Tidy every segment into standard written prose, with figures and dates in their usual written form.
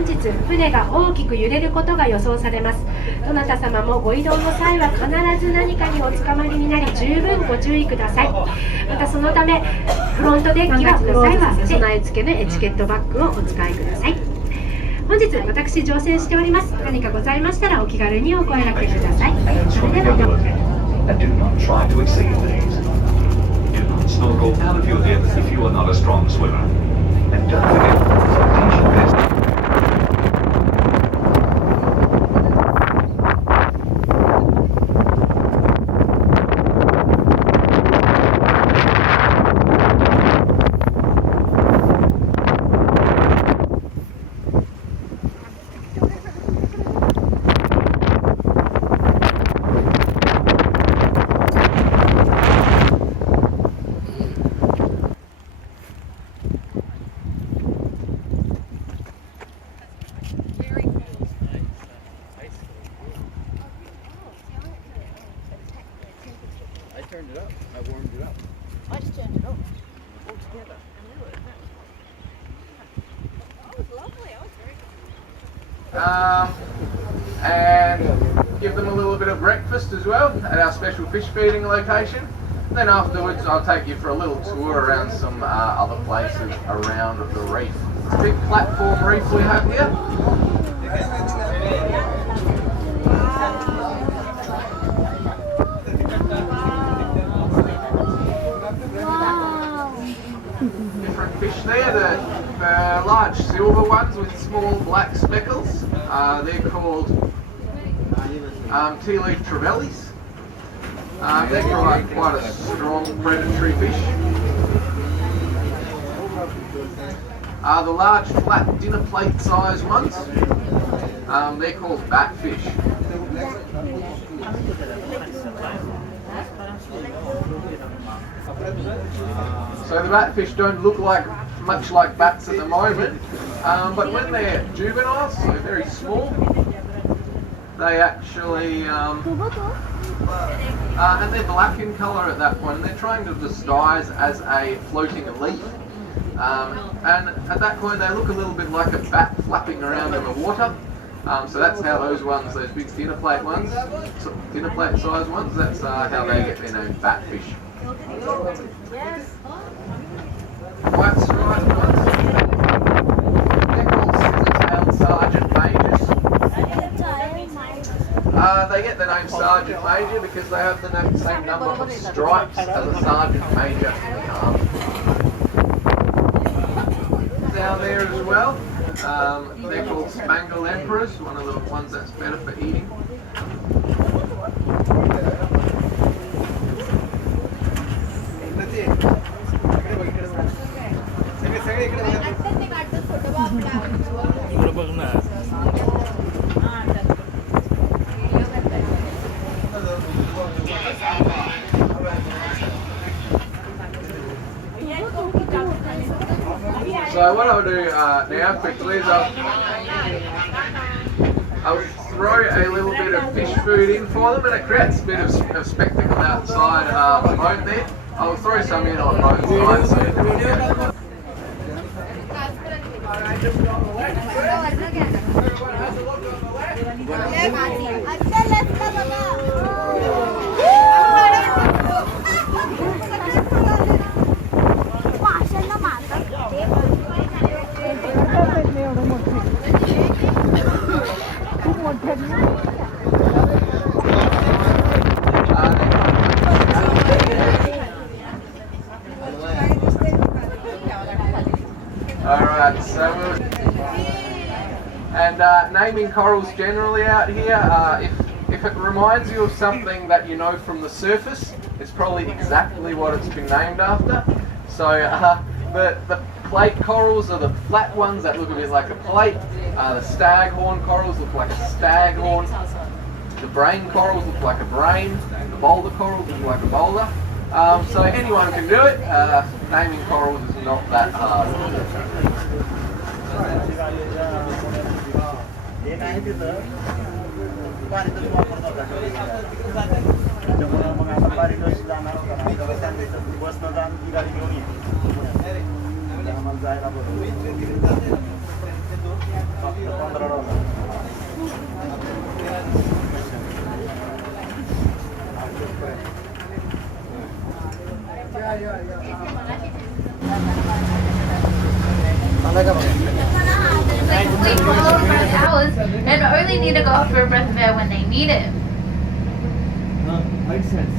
本日船が大きく揺れることが予想されます。どなた様もご移動の際は必ず何かにおつかまりになり、十分ご注意ください。またそのためフロントデッキはクローズさせて備え付けのエチケットバッグをお使いください。本日私乗船しております。何かございましたらお気軽にお声掛けください。それではAnd do not try to exceed these. Do not snorkel out of your depth if you are not a strong swimmer. And don't forget flotation vest. I turned it up. I warmed it up. I just turned it up. All together. Oh, it was lovely. I was very good. And give them a little bit of breakfast as well at our special fish feeding location. Then afterwards I'll take you for a little tour around some other places around the reef. It's a big platform reef we have here. Different fish there, the large silver ones with small black speckles. They're called tea leaf trevellies. They provide quite a strong predatory fish. The large flat dinner plate size ones, they're called batfish. So the batfish don't look much like bats at the moment, but when they're juveniles, so very small, they actually, and they're black in colour at that point, and they're trying to disguise as a floating leaf. And at that point they look a little bit like a bat flapping around in the water. So that's how those ones, those big dinner plate ones, dinner plate size ones, that's how they get their name, batfish. White striped ones, they're called scissor-tailed sergeant majors. They get the name sergeant major because they have the same number of stripes as a sergeant major in the army. Down there as well, they're called spangled emperors, one of the ones that's better for eating. So what I'll do now quickly is I'll throw a little bit of fish food in for them, and it creates a bit of spectacle outside the boat there. I'll throw some in on both sides so you can get Alright, so naming corals generally out here, if it reminds you of something that you know from the surface, it's probably exactly what it's been named after. So the plate corals are the flat ones that look a bit like a plate. The staghorn corals look like a staghorn. The brain corals look like a brain. The boulder corals look like a boulder. So anyone can do it. Naming corals is not that hard. Like sleep for all of 5 hours and only need to go off for a breath of air when they need it. Makes sense.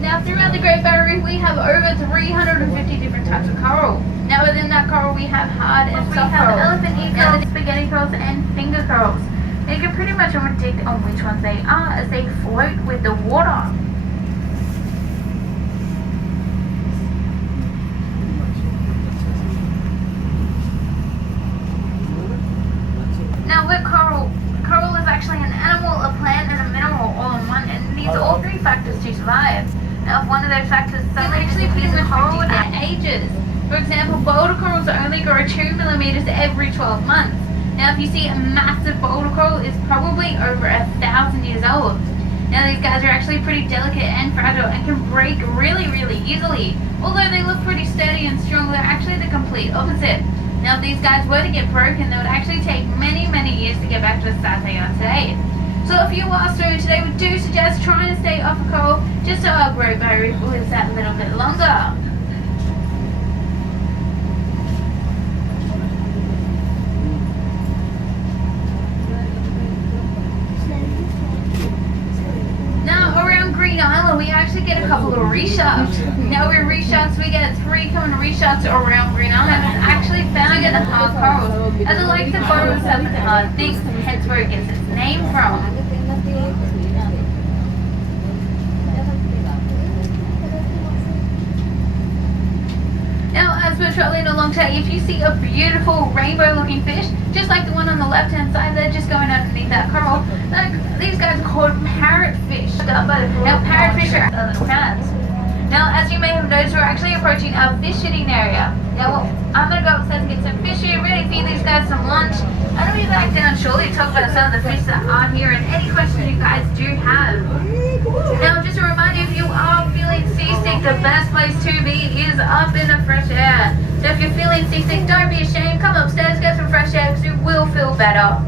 Now throughout the Great Barrier Reef we have over 350 different types of coral. Now within that coral we have hard and soft coral. Elephant eagles, spaghetti corals and finger corals. You can pretty much predict on which ones they are as they float with the water. Now with coral is actually an animal, a plant and a mineral all in one, and it needs all three factors to survive. Now if one of those factors doesn't actually appear in coral at their ages. For example, boulder corals only grow 2 millimeters every 12 months. Now if you see a massive boulder coral, it's probably over 1,000 years old. Now these guys are actually pretty delicate and fragile and can break really easily. Although they look pretty sturdy and strong, they're actually the complete opposite. Now if these guys were to get broken, they would actually take many years to get back to the size they are today. So if you are swimming today, we do suggest trying to stay off a coral just so our Great Barrier Reef lives that little bit longer. We actually get a couple of reef sharks. Now with reef sharks, we get 3 common reef sharks around Green Island, actually found in the hard corals, as it likes to burrow itself in hard things, hence where it gets its name from. Now as we're traveling along today, if you see a beautiful rainbow looking fish, just like the one on the left hand side, they're just going underneath that coral. These guys are called parrotfish. Now parrotfish are little cats. Now as you may have noticed, we're actually approaching our fish eating area. Now I'm going to go upstairs and get some fish here, really feed these guys some lunch. I'm going to be back down shortly to talk about some of the fish that are here and any questions you guys do have. Now just a reminder, if you are feeling seasick, the best place to be is up in the fresh air. So if you're feeling seasick, don't be ashamed, come upstairs, get some fresh air because you will feel better.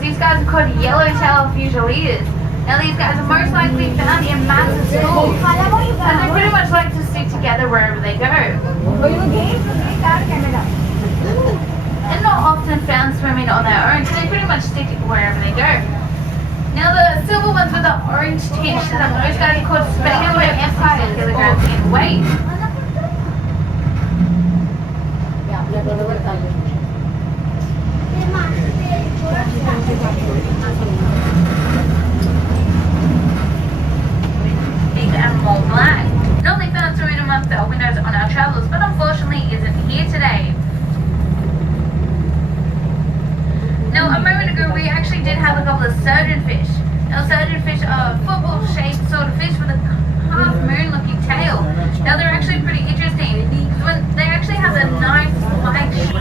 These guys are called yellowtail fusiliers. Now these guys are most likely found in massive schools, and they pretty much like to stick together wherever they go. And not often found swimming on their own, so they pretty much stick wherever they go. Now the silver ones with the orange tinge to them, those guys are called speculative kilograms in weight. And more black. Normally found swimming amongst the windows on our travels, but unfortunately isn't here today. Now a moment ago we actually did have a couple of surgeonfish. Now surgeonfish are football-shaped sort of fish with a half-moon looking tail. Now they're actually pretty interesting because when they actually have a nice light shape.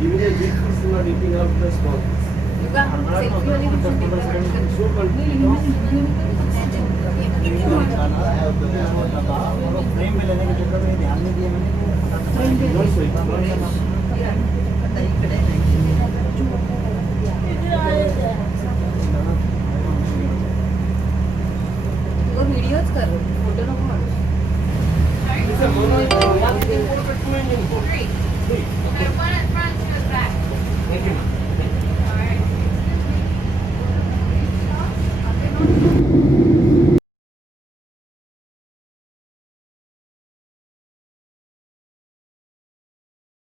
Even a big fish is not eating up the small fish. Sorry?